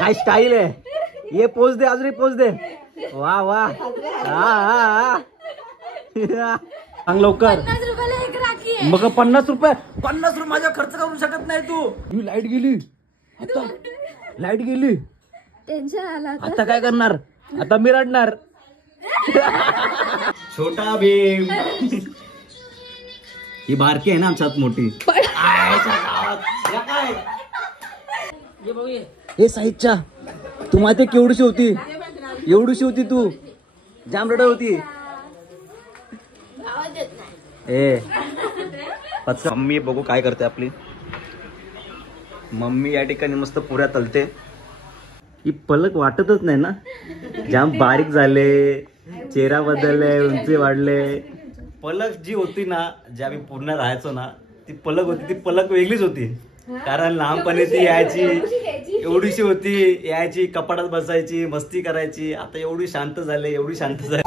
काय स्टाईल आहे, ये पोच दे, अजून पोच दे. वा वा, सांग लवकर. 50 रुपयाला एक राखी आहे. मग 50 रुपये माझ्या खर्च करू शकत नाही तू. ही लाईट गेली, आता लाईट गेली, टेन्शन आला. आता काय करणार, आता मी रडणार. छोटा भीम ही बारकी आहे ना आमच्यात मोठी. हे साहित्या तू माहिती केवढीशी होती, एवढीशी होती तू, जाम रडत होती. मम्मी बघू काय करते आपली मम्मी. या ठिकाणी मस्त पुऱ्या तलते. ही पलक वाटतच नाही ना, जाम बारीक झाले, चेहरा बदलले, उंची वाढले. पलक जी होती ना, ज्या आम्ही पूर्ण राहायचो ना, ती पलक होती, ती पलक वेगळीच होती. कारण लहानपणी ती यायची, एवढीशी होती, यायची, कपाटात बसायची, मस्ती करायची. आता एवढी शांत झाले, एवढी शांत झाली.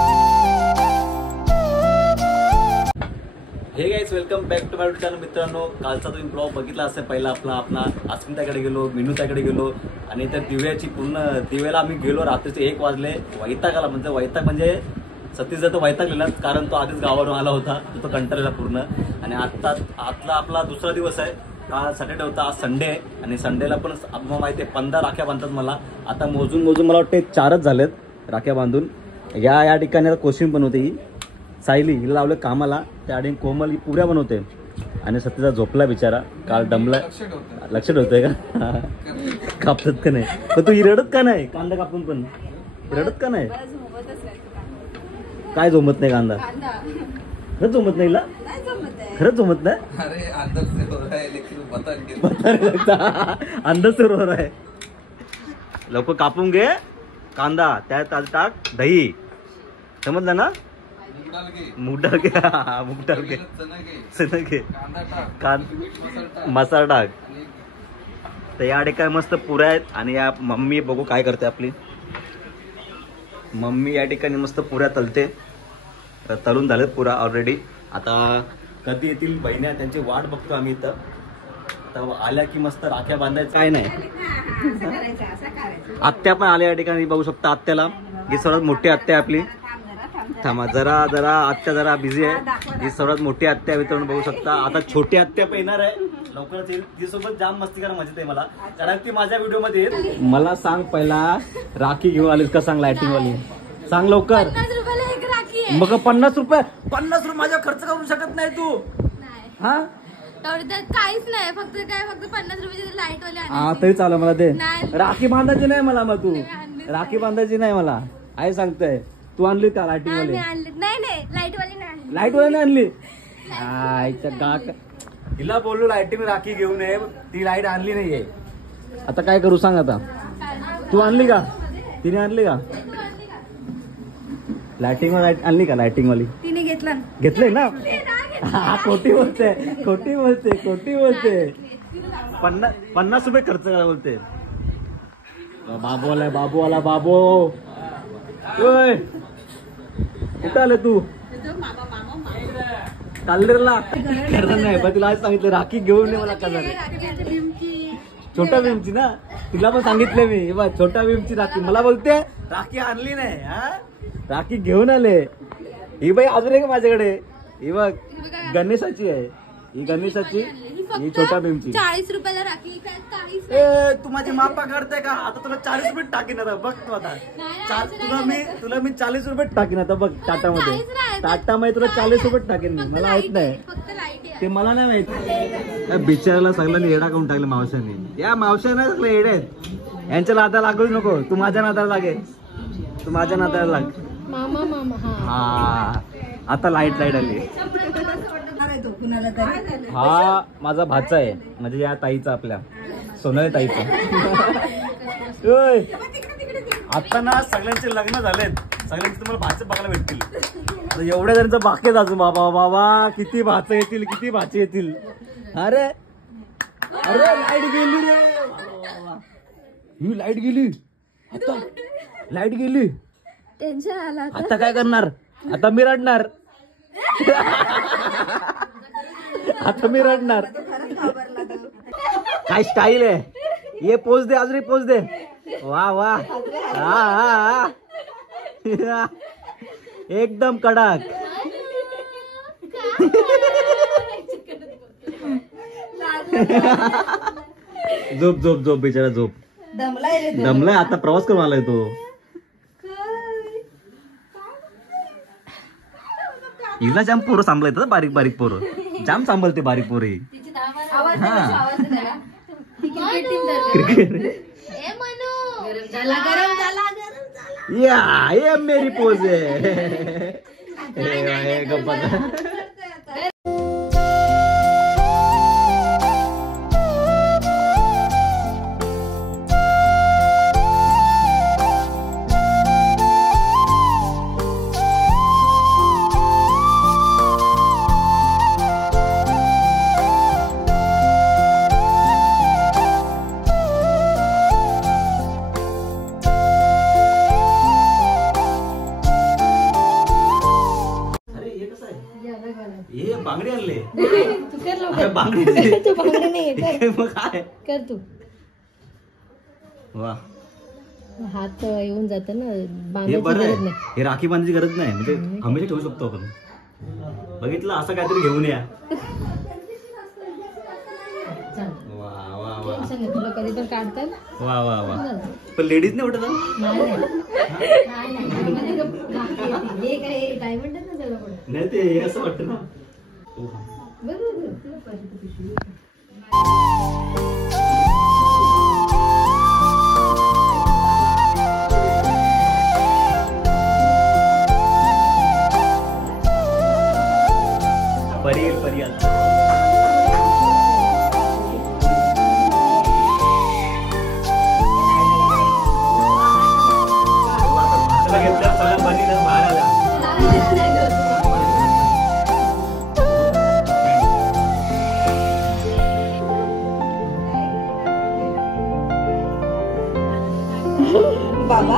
Hey guys, welcome back to my YouTube channel. मित्रांनो, कालचा तुम्ही ब्लॉग बघितला असेल. पहिला आपला अस्मिताकडे गेलो, मिनूताकडे गेलो आणि त्या दिव्याला आम्ही गेलो. रात्रीचे 1 वाजले. वैताग म्हणजे सतीशचा तो वैतागलेला, कारण तो आधीच गावावरून आला होता, तो कंटाळलेला पूर्ण. आणि आजला आपला दुसरा दिवस आहे. काल सॅटर्डे होता, आज संडे आहे. आणि संडेला पण माहिती आहे 15 राख्या बांधतात मला. आता मोजून मला वाटतं 4च झालेत राख्या बांधून. या ठिकाणी आता कोशिंग बनवते ही सायली, हिला लावलं कामाला. त्या आणि कोमल ही पुऱ्या बनवते. आणि सतीचा झोपला बिचारा, काल दमला. लक्षात होतंय का कापतात का नाही, पण तू रडत का नाही कांदा कापून, पण रडत का नाही, काय जमत नाही कांदा, खरंच जमत नाही, खरंच जमत नाही. अंदर से रो रहा है. लवकर कापून घे कांदा, त्यात टाक दही, समजलं ना. मूग डाल घे, चना घे, मसाला टाक. तर या ठिकाणी मस्त पुऱ्या आहेत. आणि या मम्मी बघू काय करते आपली मम्मी. या ठिकाणी मस्त पुऱ्या तलते. तळून झालेत पुऱ्या ऑलरेडी. आता कधी येतील बहिण्या, त्यांची वाट बघतो आम्ही इथं. आता आल्या की मस्त राख्या बांधायचं. काय नाही, आत्या पण आल्या या ठिकाणी, बघू शकता आत्याला. ही सर्वात मोठी आत्या आपली. थांबा जरा आत्या जरा बिझी आहे. ही सर्वात मोठी आत्या मित्रांनो बघू शकता. आता छोटी आत्या पण येणार आहे, लवकरच येईल. तिसोबत जाम मस्ती करा, मजा येते मला, कारण ती माझ्या व्हिडिओ मध्ये येईल. मला सांग पहिला, राखी घेऊन आलीस का सांग, लायटिंग वाली सांग लवकर. 50 रुपयाला एक राखी आहे. मग 50 रुपये माझ्या खर्च करू शकत नाही तू. हा काहीच नाही, फक्त 50 रुपयाची लाईट वाले. हा तरी चालेल, मला दे. राखी बांधायची नाही मला, मग तू राखी बांधायची नाही मला, आहे सांगतोय. तू आणली का लायटिंग वाली? नाही, लाईट वाली नाही. लाईट वाली नाही आणली. हिला बोललो लायटिंग राखी घेऊन ये, ती लाईट आणली नाहीये. आता काय करू सांग. आता तू आणली का, तिने आणली का लायटिंग वाली, आणली का लायटिंग वाली? तिने घेतलंय ना. हा खोटी बोलते. 50 रुपये खर्च करा बोलते. बाबू आला बाबू. ओय कुठं आलं तू? काल्लेरला खरं नाही, पण तिला आज सांगितलं राखी घेऊन ये मला. छोट्या भीमची ना, तिला पण सांगितलं मी. बघ छोट्या भीमची राखी, मला बोलते राखी आणली नाही. हा राखी घेऊन आले. ही बाई अजून आहे का माझ्याकडे? ही बघ गणेशाची आहे, ही गणेशाची, ही छोट्या भीमची. 40 रुपयाला राखी. तू माझी मापा करते का? आता तुला 40 रुपये टाकीन. आता बघ तू, आता तुला मी 40 रुपये टाकीन. आता बघ टाटामध्ये तुला 40 रुपये टाकीन मी. मला माहित नाही ते, मला नाही माहित. बिचाराला सगळ्यांनी येडा करून टाकलं मावशांनी. या मावशाने सगळे येडे आहेत, यांच्या नादाला लागूच नको. तू माझ्या नादाला लागे, तू माझ्या नादाला लाग. हा आता लाईट आली. हा माझा भाचा आहे, म्हणजे या ताईचा, आपल्या सोनाली ताईचा. आता ना सगळ्यांचे लग्न झालेत, सगळ्यांचे तुम्हाला भाचे बघायला भेटतील. एवढ्या जणांचं बाकी अजून. बाबा किती भाचे येतील, किती भाचे येतील. अरे लाईट गेली रे, ही लाईट गेली. आता लाईट गेली, टेन्शन आला. आता काय करणार, आता मी रडणार. आता मी रडणार. काय स्टाईल आहे, ये पोच दे, अजून पोच दे. वा वा हा एकदम कडक. झोप झोप झोप बिचारा झोप. दमलाय आता प्रवास करून आलाय तो. हिला जाम पोरं सांभाळायचं बारीक बारीक पोरं जाम सांभाळते बारीक पोरे. या ये मेरी पोज है. गप्पा हे बांगडी आणले. बांगडी मग काय कर तू. वा हात येऊन जात ना हे बांधायची बरं गरज आहे. नाही. हे राखी बांधायची गरज नाही म्हणजे हमेशा ठेवू शकतो आपण. बघितलं असं काहीतरी घेऊन या. चाल. वा वा वा टेन्शन नाही, तुला कधी पण काढतात. वा वा वा. पण लेडीज नाही उठत. नाही म्हणजे हे काय काय म्हणतात ना त्याला पण. नाही ते हे असं वाटतं ना. परी परी आता घेतलं सगळ्या परीनं बाहेर आला. बाबा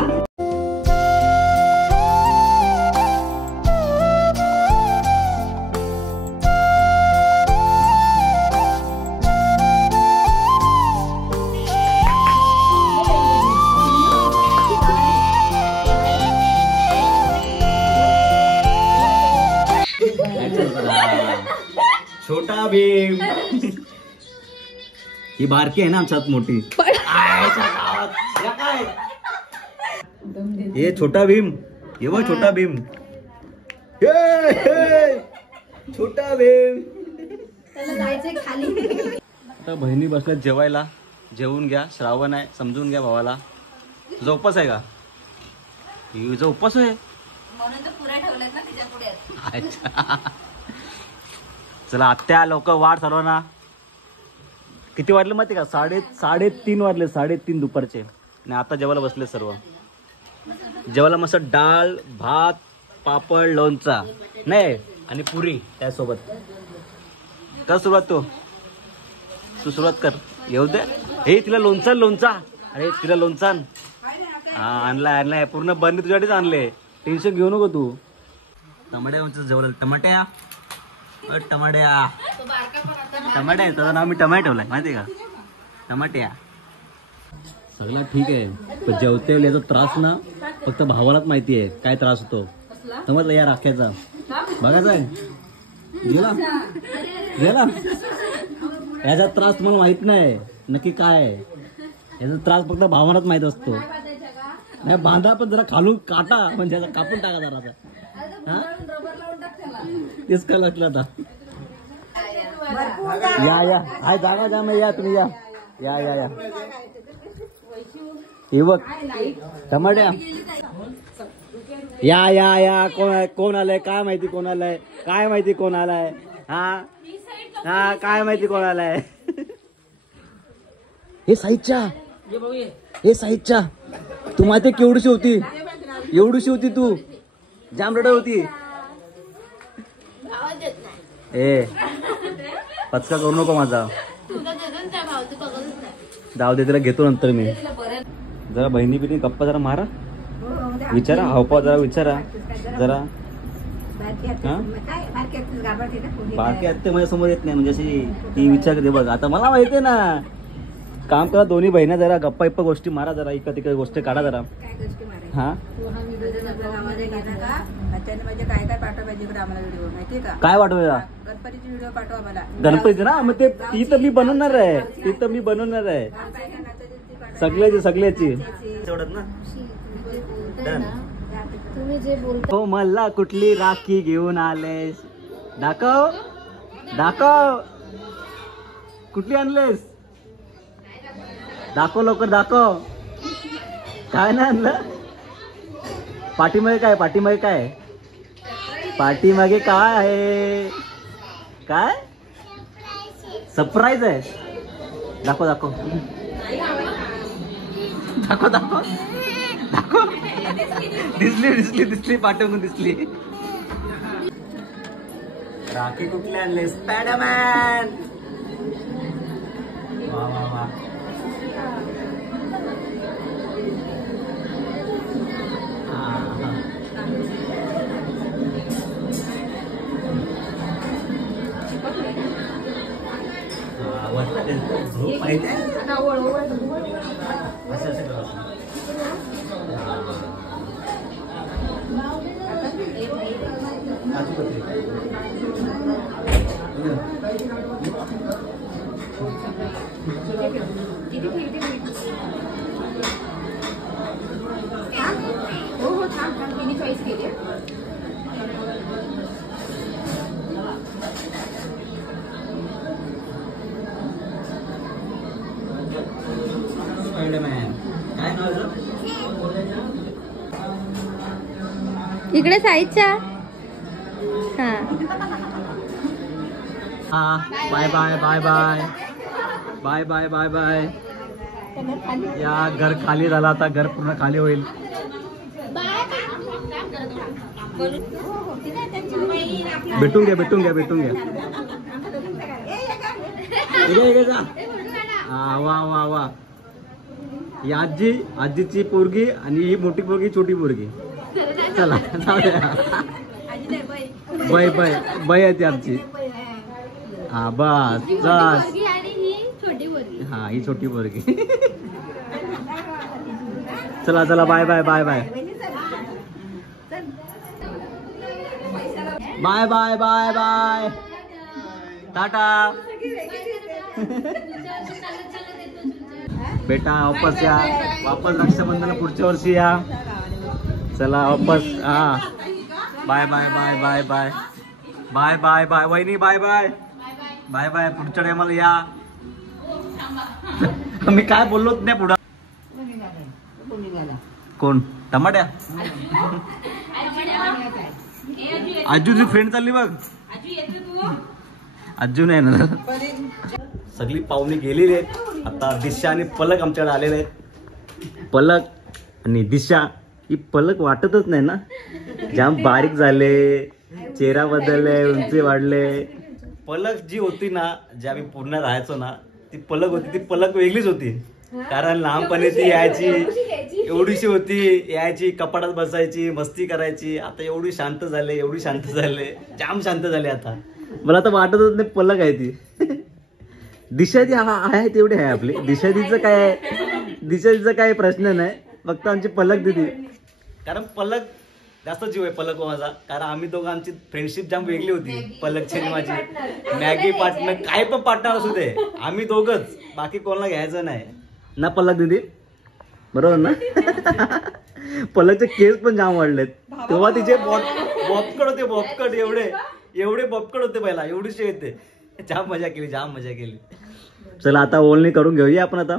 छोटा भीम. ही बारकी आहे ना आमच्यात मोठी. ये छोटा भीम. ये बघ छोटा भीम. छोटा भीम. आता बहिणी बसल्यात जेवायला. जेवून घ्या. श्रावण आहे समजून घ्या भावाला. तुझा उपवास आहे का? हिचा उपवास आहे. म्हणून तर पुऱ्या ठेवल्यात ना तिच्या पुढे. अच्छा चला आत्या लवकर वाढ सर्वांना. किती वाजले माहिती का? साडेतीन वाजले. 3:30 दुपारचे. आणि आता जेवायला बसले सर्व. जेवायला मस्त डाळ भात पापड लोणचा नाही आणि पुरी त्यासोबत. कर सुरुवात. तू सुरुवात कर. येऊ दे. हे तिला लोणचा. अरे तिला लोणचा हा आणलाय पूर्ण बरणी तुझ्यासाठीच आणले. टेन्शन घेऊ नको तू. टमाट्या जेवलं. टमाट्या टमाट्या त्याचं नाव मी टमाट्या ठेवलाय माहिती का? टमाट्या. सगळं ठीक आहे पण जेवते याचा त्रास ना फक्त भावालाच माहिती आहे काय त्रास होतो. समजलं या राख्याचा. बघायचा आहे गेला याचा त्रास मला माहित नाही नक्की काय आहे. याचा त्रास फक्त भावालाच माहित असतो. नाही बांधा पण जरा खालून काटा म्हणजे कापून टाका जरा. तेच का लक्षलं आता. या हाय जागा जा या तुम्ही या हे बघ टमाट्या. या कोण आलंय काय माहिती कोण आलंय. काय माहिती कोण आलाय. हा काय माहिती कोण आलाय. हे साईडच्या तू माहिती केवढीशी होती. एवढीशी होती तू. जाम रडत होती. ए पचका करू नको माझा. जाऊ दे तिला घेतो नंतर मी. जरा बहिणी बिनी गप्पा जरा मारा. विचारा हावपा जरा विचारा जरा. बारकी आत्ते माझ्या समोर येत नाही म्हणजे अशी ती विचार करते बघ. आता मला माहितीये ना काम करा दोन्ही बहिणी जरा गप्पा इप्पा गोष्टी मारा जरा इकडे तिकडे गोष्टी काढा जरा. काय गोष्टी मारायच्या? हा तू हा व्हिडिओ जर आपल्या गावाला गेला का त्याने म्हणजे काय काय पाठवा पाहिजे इकडे आम्हाला व्हिडिओ माहितीये का? काय वाटवूया गणपतीची व्हिडिओ पाठवा मला. गणपती ना मग ते ती तर मी बनवणार आहे ती तर मी बनवणार आहे काय काय नाचायची ती पाठवा. सगळ्याची सगळ्याची त्याची- तेवढंच ना. तुम्ही जे बोलताय ना, तुम्ही जे बोलताय हो मला कुठली राखी घेऊन आलेस दाखव दाखव कुठली आणलेस दाखव लवकर दाखव. काय नाही आणलं पाठीमागे काय पाठीमागे काय पाठीमागे काय आहे काय सरप्राईज आहे दाखव दाखव दाखव दाखव दाखव दिसली दिसली दिसली पाठवून दिसली. राखी कुठली आणली स्पायडरमॅन. वा वा वा ग्रुप माहिती आहे असं असं करावं. हो हो थांब थांब तिने चॉईस केली. स्पायडरमॅन काय नाव आहे? इकडे साईडच्या. हा हा bye bye bye bye bye bye bye bye. या घर खाली झाला आता घर पूर्ण खाली होईल. भेटून घ्या भेटून घ्या भेटून घ्या. इकडे इकडे जा. हा वा वा वा. ही आजी आजीची पोरगी आणि ही मोठी पोरगी छोटी पोरगी. चला जाऊ द्या. बाय बाय बाय आहे ती आमची. हा बस बस. आणि ही छोटी मुलगी. हा ही छोटी पोरगी. चला चला bye bye bye bye bye bye bye bye tata. बेटा वापस या वापस रक्षाबंधन पुढच्या वर्षी या. चला वापस. हा bye bye bye bye bye bye bye bye वहिनी बाय बाय बाय बाय. पुढच्या टायमाला या. मी काय बोललोच नाही पुढं. कोण टमाट्या आजूची फ्रेंड चालली बघ. आजू नाही ना. सगळी पाहुणे गेलेली आहेत आता. दिशा आणि पलक आमच्याकडे आलेले आहेत. पलक आणि दिशा ही पलक वाटतच नाही ना. जाम बारीक झाले चेहरा बदलले उंची वाढले. पलक जी होती ना ज्या आम्ही पूर्ण राहायचो ना ती पलक होती ती पलक वेगळीच होती. कारण लहानपणी ती यायची एवढीशी होती यायची कपाटात बसायची मस्ती करायची. आता एवढी शांत झाले एवढी शांत झाले जाम शांत झाले आता. मला तर वाटतच नाही पलक आहे ती. दिशाची आहे तेवढी आहे आपली. दिशादीचं काय दिशादीचा काय प्रश्न नाही फक्त आमची पलक दिदी. कारण पलक जास्त जीव आहे पलक माझा. कारण आम्ही दोघं आमची फ्रेंडशिप जाम वेगळी होती. पलकची आणि माझी मॅगी पार्टनर काय पण पार्टनर असू दे आम्ही दोघंच बाकी कोणाला घ्यायचं नाही ना. पलक दिदी बरोबर ना. पलकचे केस पण जाम वाढलेत. तेव्हा तिचे बॉबकट होते बॉबकट एवढे एवढे बॉबकट होते पहिला एवढीशे होते. जाम मजा केली जाम मजा केली. चला आता ओळणी करून घेऊया आपण आता.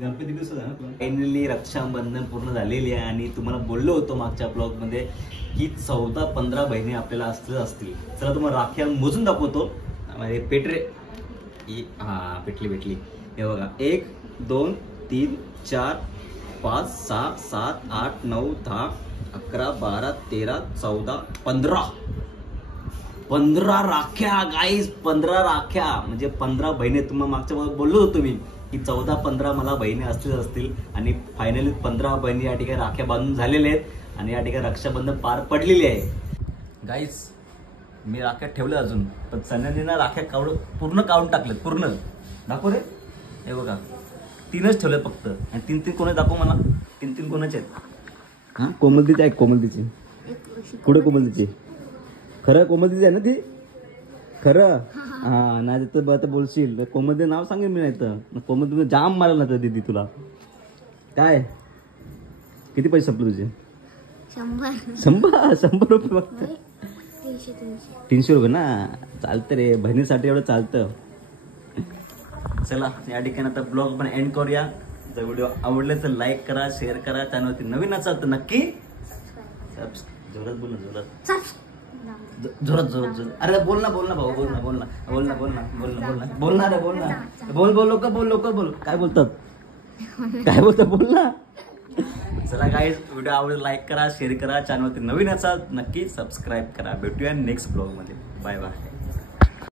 गणपती फायनली रक्षाबंधन पूर्ण झालेली आहे आणि तुम्हाला बोललो होतो मागच्या ब्लॉग मध्ये की 14-15 बहिणी आपल्याला असतील. चला तुम्हाला राख्या मोजून दाखवतो. पेटरे हा भेटली हे बघा 1 2 3 4 5 6 7 8 9 10 11 12 13 14 15 राख्या गाईज. 15 राख्या म्हणजे 15 बहिणी. तुम्हाला मागच्या भागात बोललो होतो मी की 14-15 मला बहिणी असतील आणि फायनली 15 बहिणी या ठिकाणी राख्या बांधून झालेल्या आहेत. आणि या ठिकाणी रक्षाबंधन पार पडलेली आहे. गाईस मी राख्या ठेवल्या अजून, पण सन्याने ना राख्या पूर्ण काढून टाकल्यात पूर्ण. दाखव रे, हे बघा 3च ठेवल्यात फक्त. आणि 3 कोण दाखव मला. 3 कोणाचे आहेत? हा कोमलतीची आहे. कोमलतीची पुढे कोमलतीची. खरं कोमलतीची आहे ना ती? खरं हा नाही तर आता बोलशील कोमलते नाव सांगेल मी. नाही तर कोमलती जाम मारल ना तर दीदी तुला. काय किती पैसे संपले तुझे? 100 रुपये फक्त. 300 रुपये ना. चालतं रे, बहिणीसाठी एवढं चालतं. चला या ठिकाणी आता ब्लॉग पण एंड करूया. जर व्हिडिओ आवडले तर लाईक करा, शेअर करा. चॅनलवरती नवीन असाल तर नक्की जोरात बोल ना, जोरात. अरे बोल ना भाऊ, बोल ना रे, बोल लोक काय बोलतात बोल ना. चला गाईज, व्हिडिओ आवडला लाईक करा, शेअर करा. चॅनलवरती नवीन असाल नक्की सबस्क्राईब करा. भेटूया नेक्स्ट ब्लॉग मध्ये. Bye bye.